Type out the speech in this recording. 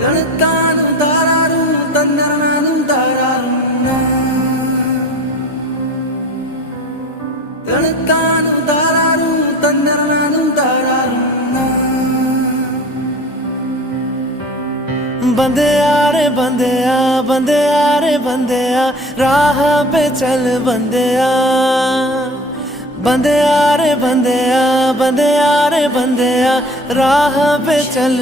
തണുത്താനും താരാറും തന്നറനാനും താരാറും തണുത്താനും താരാറും തന്നറനാനും താരാറും बंदेया रे बंदेया बंदेया रे बंदेया राह पे चल बंदेया बंदेया रे बंदेया बंदेया रे बंदेया राह पे चल